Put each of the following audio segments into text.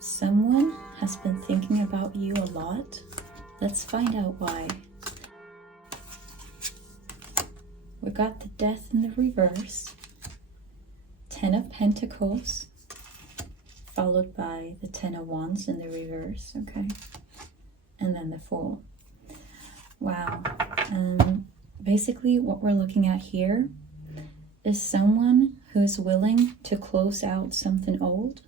Someone has been thinking about you a lot. Let's find out why. We got the Death in the reverse, 10 of Pentacles, followed by the 10 of Wands in the reverse, okay? And then the Fool. Wow. Basically what we're looking at here is someone who's willing to close out something old,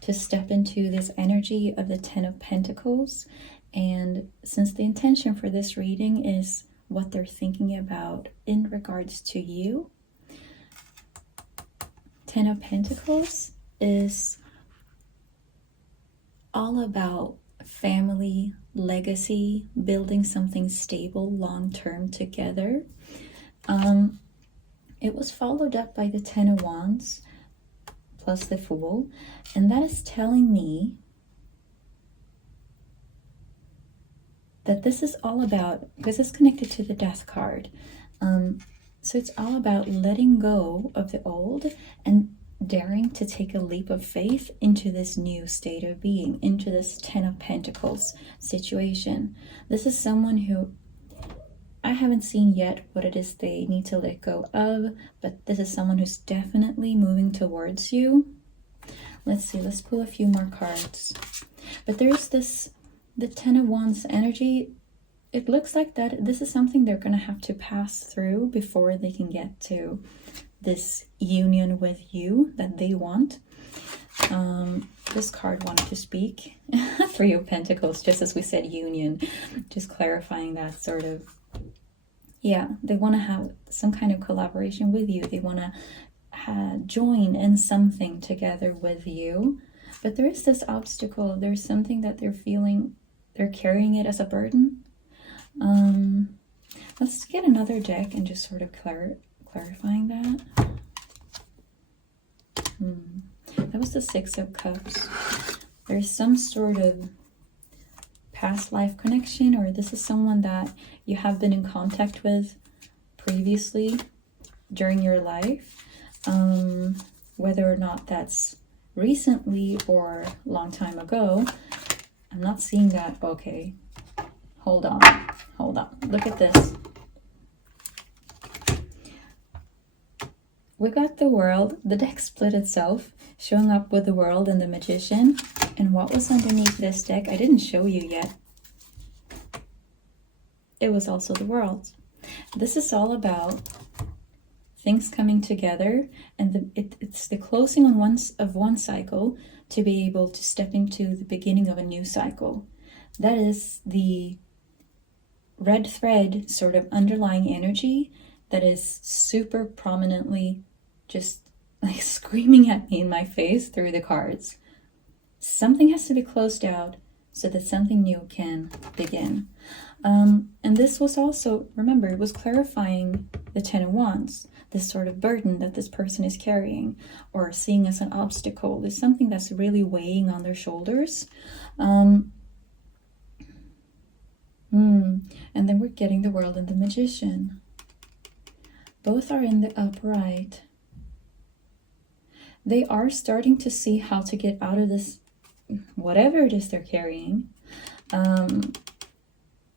to step into this energy of the 10 of Pentacles. And since the intention for this reading is what they're thinking about in regards to you, 10 of Pentacles is all about family, legacy, building something stable long-term together. It was followed up by the 10 of Wands plus the Fool, and that is telling me that this is all about, because it's connected to the Death card, so it's all about letting go of the old and daring to take a leap of faith into this new state of being, into this 10 of Pentacles situation. This is someone who I haven't seen yet what it is they need to let go of, but this is someone who's definitely moving towards you. Let's see, let's pull a few more cards. But there's this, the 10 of Wands energy. It looks like that this is something they're going to have to pass through before they can get to this union with you that they want. This card wanted to speak. 3 of Pentacles, just as we said union, just clarifying that sort of, yeah, they want to have some kind of collaboration with you. They want to join in something together with you. But there is this obstacle. There's something that they're feeling, they're carrying it as a burden. Let's get another deck and just sort of clarifying that. That was the 6 of Cups. There's some sort of past life connection, or this is someone that you have been in contact with previously during your life, whether or not that's recently or long time ago. I'm not seeing that. Okay, hold on, look at this. We got the World. The deck split itself, showing up with the World and the Magician. And what was underneath this deck, I didn't show you yet. It was also the World. This is all about things coming together, and it's the closing on one cycle to be able to step into the beginning of a new cycle. That is the red thread sort of underlying energy that is super prominently just like screaming at me in my face through the cards. Something has to be closed out so that something new can begin. And this was also, remember, it was clarifying the 10 of Wands, this sort of burden that this person is carrying or seeing as an obstacle. There's something that's really weighing on their shoulders. And then we're getting the World and the Magician. Both are in the upright. They are starting to see how to get out of this, whatever it is they're carrying.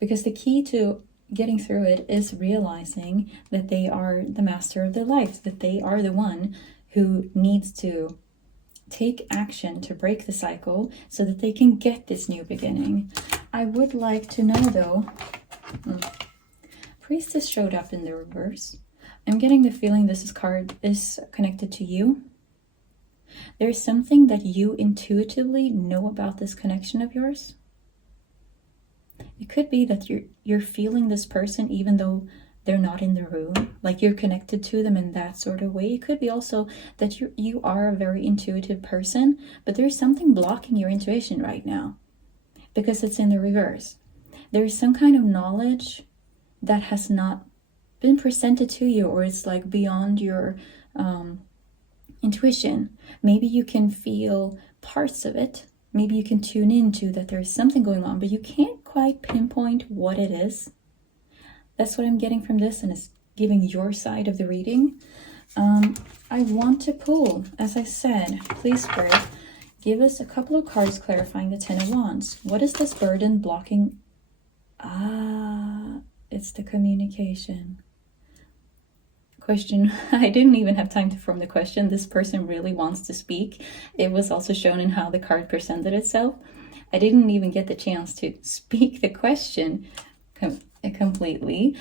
Because the key to getting through it is realizing that they are the master of their life, that they are the one who needs to take action to break the cycle so that they can get this new beginning. I would like to know though, Priestess showed up in the reverse. I'm getting the feeling this card is connected to you. There's something that you intuitively know about this connection of yours. It could be that you're feeling this person even though they're not in the room, like you're connected to them in that sort of way. It could be also that you are a very intuitive person, but there's something blocking your intuition right now because it's in the reverse. There's some kind of knowledge that has not been presented to you, or it's like beyond your intuition. Maybe you can feel parts of it. Maybe you can tune into that there's something going on, but you can't quite pinpoint what it is. That's what I'm getting from this, and it's giving your side of the reading. I want to pull, as I said, please, Spirit, Give us a couple of cards clarifying the Ten of Wands. What is this burden blocking? It's the communication. Question. I didn't even have time to form the question. This person really wants to speak. It was also shown in how the card presented itself. I didn't even get the chance to speak the question completely.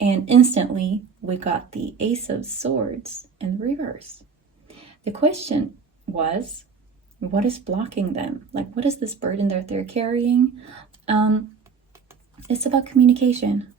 And instantly, we got the Ace of Swords in reverse. The question was, what is blocking them? Like, what is this burden that they're carrying? It's about communication.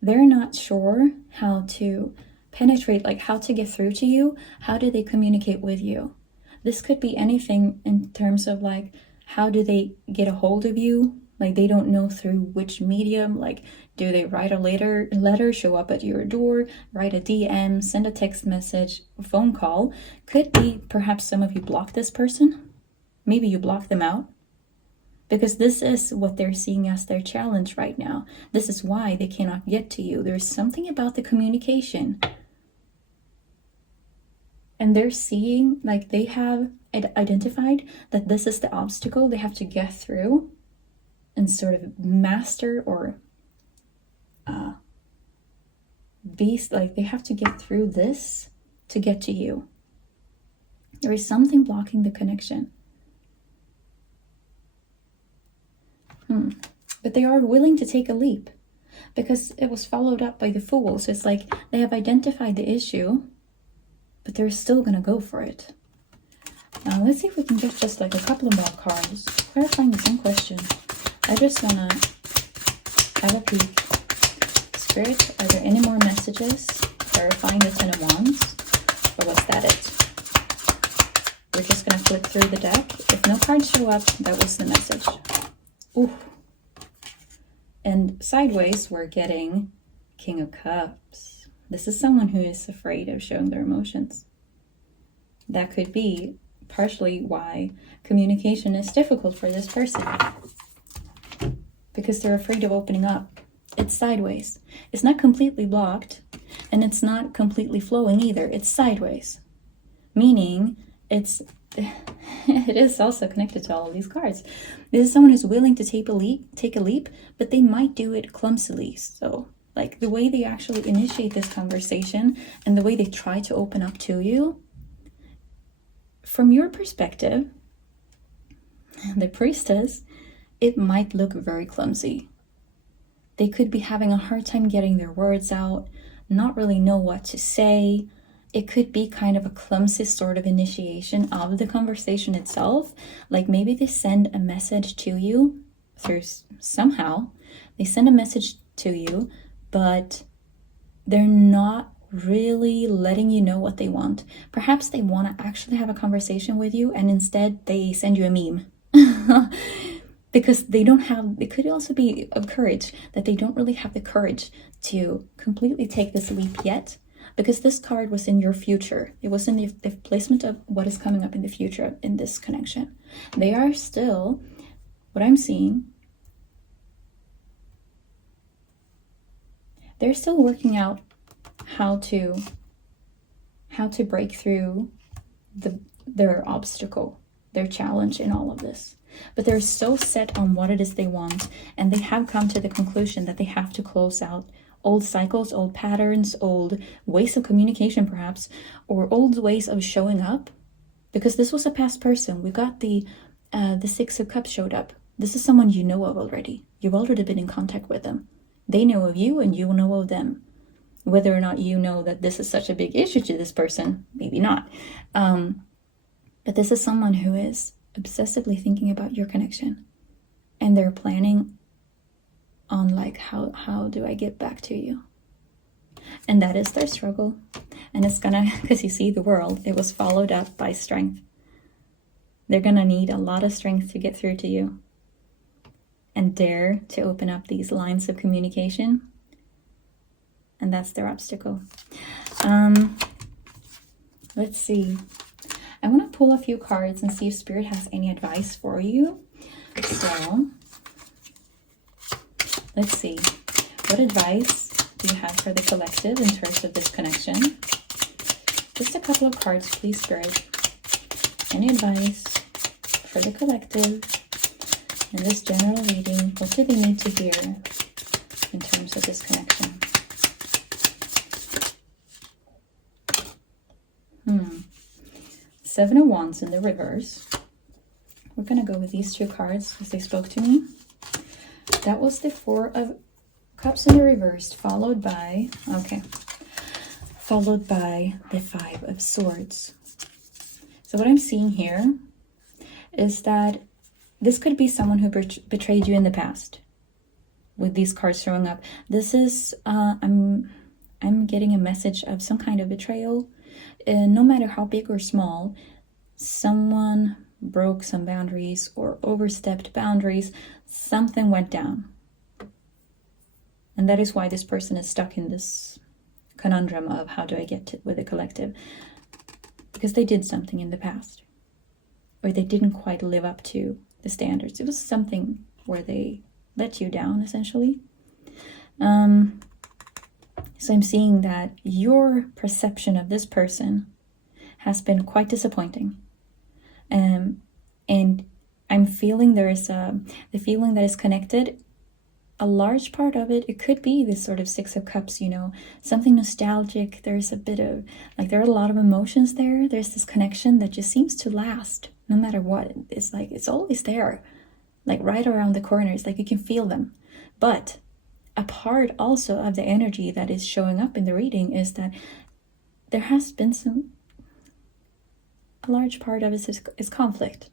They're not sure how to penetrate, like how to get through to you. How do they communicate with you? This could be anything in terms of like, how do they get a hold of you? Like, they don't know through which medium. Like, do they write a letter, show up at your door, write a DM, send a text message, a phone call? Could be perhaps some of you block this person. Maybe you block them out. Because this is what they're seeing as their challenge right now. This is why they cannot get to you. There's something about the communication. And they're seeing, like, they have identified that this is the obstacle they have to get through and sort of master or like they have to get through this to get to you. There is something blocking the connection. But they are willing to take a leap because it was followed up by the Fool. So it's like they have identified the issue, but they're still going to go for it. Now, let's see if we can get just like a couple of more cards clarifying the same question. I just want to have a peek. Spirit, are there any more messages clarifying the Ten of Wands? Or was that it? We're just going to flip through the deck. If no cards show up, that was the message. Ooh. And sideways, we're getting King of Cups. This is someone who is afraid of showing their emotions. That could be partially why communication is difficult for this person. Because they're afraid of opening up. It's sideways. It's not completely blocked, and it's not completely flowing either. It's sideways. Meaning, it is also connected to all of these cards. This is someone who's willing to take a leap, but they might do it clumsily. So, like, the way they actually initiate this conversation and the way they try to open up to you, from your perspective, the Priestess, it might look very clumsy. They could be having a hard time getting their words out, not really know what to say. It could be kind of a clumsy sort of initiation of the conversation itself. Like maybe they send a message to you through somehow. They send a message to you, but they're not really letting you know what they want. Perhaps they want to actually have a conversation with you, and instead they send you a meme. Because they don't have, it could also be of courage, that they don't really have the courage to completely take this leap yet. Because this card was in your future. It was in the placement of what is coming up in the future in this connection. They are still, what I'm seeing, they're still working out how to break through their obstacle, their challenge in all of this. But they're so set on what it is they want, and they have come to the conclusion that they have to close out old cycles, old patterns, old ways of communication perhaps, or old ways of showing up. Because this was a past person. We got the Six of Cups showed up. This is someone you know of already. You've already been in contact with them. They know of you and you know of them. Whether or not you know that this is such a big issue to this person, maybe not. But this is someone who is obsessively thinking about your connection. And they're planning on like, how do I get back to you? And that is their struggle. And it's gonna, because you see the world, it was followed up by strength. They're gonna need a lot of strength to get through to you and dare to open up these lines of communication. And that's their obstacle. Let's see. I want to pull a few cards and see if Spirit has any advice for you. So, let's see. What advice do you have for the collective in terms of this connection? Just a couple of cards, please, Spirit. any advice for the collective in this general reading? What do they need to hear in terms of this connection? Seven of Wands in the reverse. We're going to go with these two cards because they spoke to me. That was the Four of Cups in the reverse, followed by the Five of Swords. So what I'm seeing here is that this could be someone who betrayed you in the past. With these cards showing up, this is I'm getting a message of some kind of betrayal. No matter how big or small, someone broke some boundaries or overstepped boundaries. Something went down, and that is why this person is stuck in this conundrum of how do I get to with the collective, because they did something in the past, or they didn't quite live up to the standards. It was something where they let you down, essentially. So I'm seeing that your perception of this person has been quite disappointing. And I'm feeling there is the feeling that is connected. A large part of it could be this sort of Six of Cups, you know, something nostalgic. There's a bit of, like, there are a lot of emotions there. There's this connection that just seems to last no matter what. It's like, it's always there, like right around the corners, like you can feel them. But a part also of the energy that is showing up in the reading is that there has been a large part of it is conflict.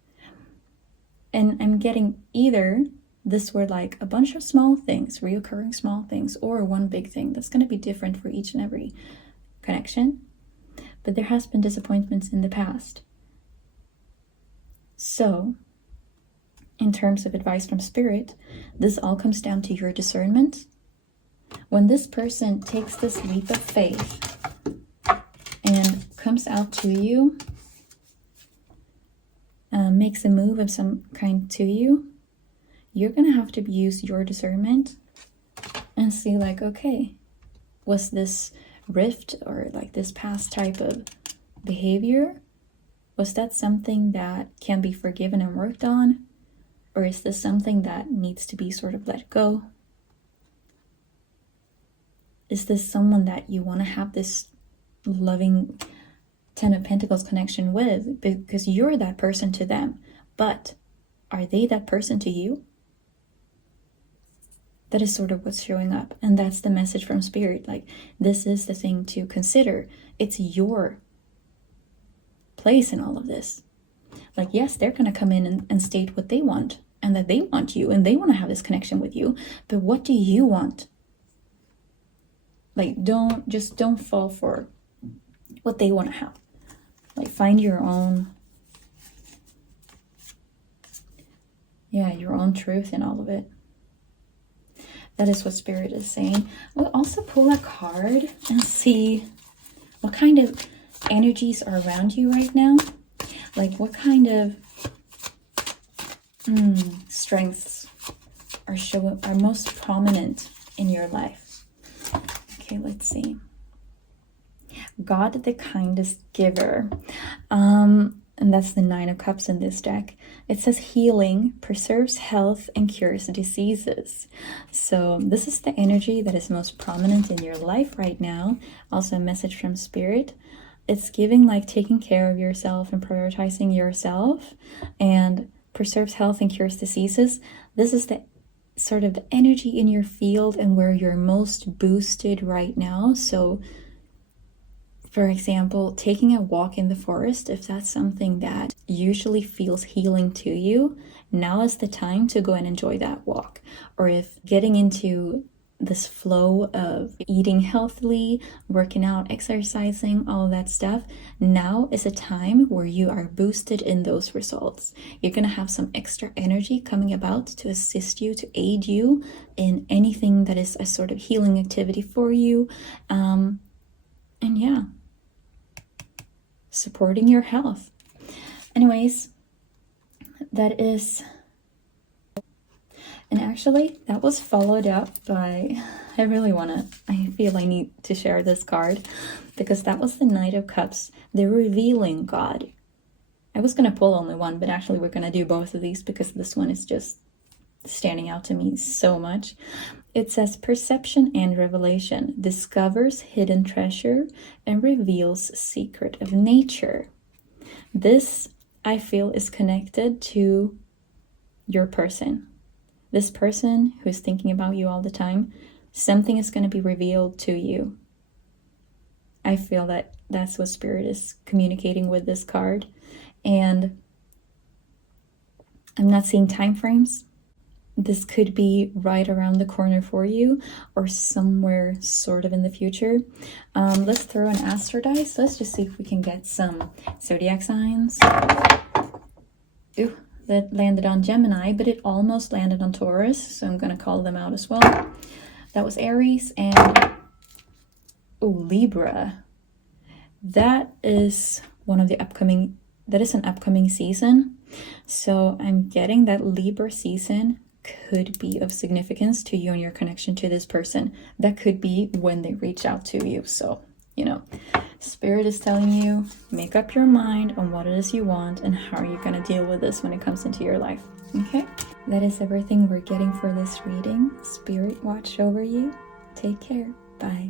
And I'm getting either this were like a bunch of small things, reoccurring small things, or one big thing that's going to be different for each and every connection. But there has been disappointments in the past. So, in terms of advice from Spirit, this all comes down to your discernment. When this person takes this leap of faith and comes out to you, makes a move of some kind to you, you're going to have to use your discernment and see, like, okay, was this rift or like this past type of behavior, was that something that can be forgiven and worked on? Or is this something that needs to be sort of let go? Is this someone that you want to have this loving Ten of Pentacles connection with because you're that person to them? But are they that person to you? That is sort of what's showing up. And that's the message from Spirit. Like, this is the thing to consider. It's your place in all of this. Like, yes, they're going to come in and state what they want, and that they want you, and they want to have this connection with you. But what do you want? Like, don't fall for what they want to have. Like, find your own, your own truth in all of it. That is what Spirit is saying. We'll also pull a card and see what kind of energies are around you right now. Like, what kind of strengths are most prominent in your life. Okay, let's see. God, the kindest giver. And that's the Nine of Cups in this deck. It says healing, preserves health, and cures diseases. So this is the energy that is most prominent in your life right now. Also a message from Spirit. It's giving, like, taking care of yourself and prioritizing yourself, and preserves health and cures diseases. This is the sort of the energy in your field and where you're most boosted right now. So, for example, taking a walk in the forest, if that's something that usually feels healing to you, now is the time to go and enjoy that walk. Or if getting into this flow of eating healthily, working out, exercising, all of that stuff, now is a time where you are boosted in those results. You're going to have some extra energy coming about to assist you, to aid you in anything that is a sort of healing activity for you. And yeah, supporting your health. Anyways, that is... And actually, that was followed up by, I feel I need to share this card, because that was the Knight of Cups, the revealing God. I I was gonna pull only one, but actually we're gonna do both of these because this one is just standing out to me so much. It says perception and revelation, discovers hidden treasure and reveals secret of nature. This, I feel, is connected to your person. This person who's thinking about you all the time, something is going to be revealed to you. I feel that that's what Spirit is communicating with this card. And I'm not seeing time frames. This could be right around the corner for you or somewhere sort of in the future. Let's throw an astro dice. Let's just see if we can get some zodiac signs. Ooh, that landed on Gemini, but it almost landed on Taurus, so I'm going to call them out as well. That was Aries and Libra. That is an upcoming season. So I'm getting that Libra season could be of significance to you and your connection to this person. That could be when they reach out to you. So, Spirit is telling you, make up your mind on what it is you want and how are you going to deal with this when it comes into your life. Okay? That is everything we're getting for this reading. Spirit watch over you. Take care. Bye.